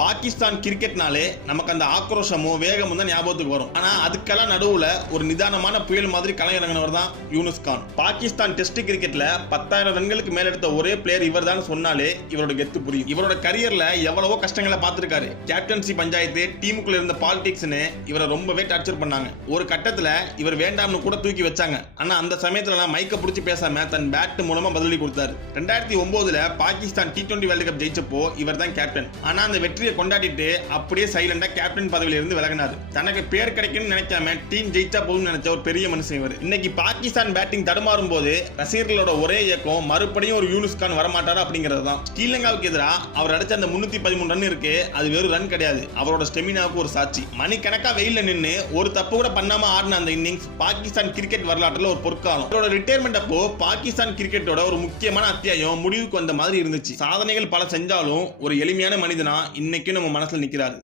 பாகிஸ்தான் கிரிக்கெட்னாலே நமக்கு அந்த ஆக்ரோஷமும் வேகமும் தான் ஞாபகத்துக்கு வரும். ஆனா அதுக்கெல்லாம் நடுவுல ஒரு நிதானமான புயல் மாதிரி களமிறங்கினவர் தான் யூனுஸ் கான். பாகிஸ்தான் டெஸ்ட் கிரிக்கெட்ல 10,000 ரன்களுக்கு மேல எடுத்த ஒரே பிளேயர் இவர் தான் சொன்னாலே இவரோட கெத்து புரியும். இவரோட கரியர்ல எவ்வளவோ கஷ்டங்களை பார்த்திருக்காரு. கேப்டன்சி பஞ்சாயத்து, டீமுக்குள்ள இருந்த பாலிடிக்ஸ்னு இவரை ரொம்பவே டார்ச்சர் பண்ணாங்க. ஒரு கட்டத்துல இவர் வேண்டாம்னு கூட தூக்கி வச்சாங்க. ஆனா அந்த சமயத்துல நான் மைக்க பிடிச்சி பேசாம தன் பேட் மூலமா பதிலடி கொடுத்தாரு. 2009ல பாகிஸ்தான் T20 வேர்ல்ட் கப் ஜெயிச்சப்போ இவர் தான் கேப்டன். ஆனா அந்த வெற்றியை கொண்டாடிட்டு அப்படியே சைலண்டா கேப்டன் பதவியில இருந்து விலகினார். தனக்கு பேர் கிடைக்கும்னு நினைக்காம டீம் ஜெயிச்சா போதும்னு நினைச்ச ஒரு பெரிய மனுஷன் இவர். இன்னைக்கு பாகிஸ்தான் பேட்டிங் தடுமாறும் போது ரசிகர்களோட ஒரே இயக்கம் மறுபடியும் ஒரு யூனுஸ் கான் வரமாட்டாரா அப்படிங்கிறது தான். ஸ்ரீலங்காவுக்கு எதிராக அவர் அடிச்ச அந்த 313 ரன் இருக்கு, அது வெறும் ரன் கிடையாது, அவரோட ஸ்டெமினாவுக்கு ஒரு சாட்சி. மணிக்கணக்கா வெயில்ல நின்று ஒரு தப்பு கூட பண்ணாம ஆடின அந்த இன்னிங்ஸ் பாகிஸ்தான் கிரிக்கெட் வரலாற்றுல ஒரு பொற்காலம். அவரோட ரிட்டையர்மெண்ட் அப்போ பாகிஸ்தான் கிரிக்கெட்டோட ஒரு முக்கியமான அத்தியாயம் முடிவுக்கு வந்த மாதிரி இருந்துச்சு. சாதனைகள் பல செஞ்சாலும் ஒரு எளிமையான மனிதனா இன்னைக்கும் நம்ம மனசுல நிக்கிறாரு.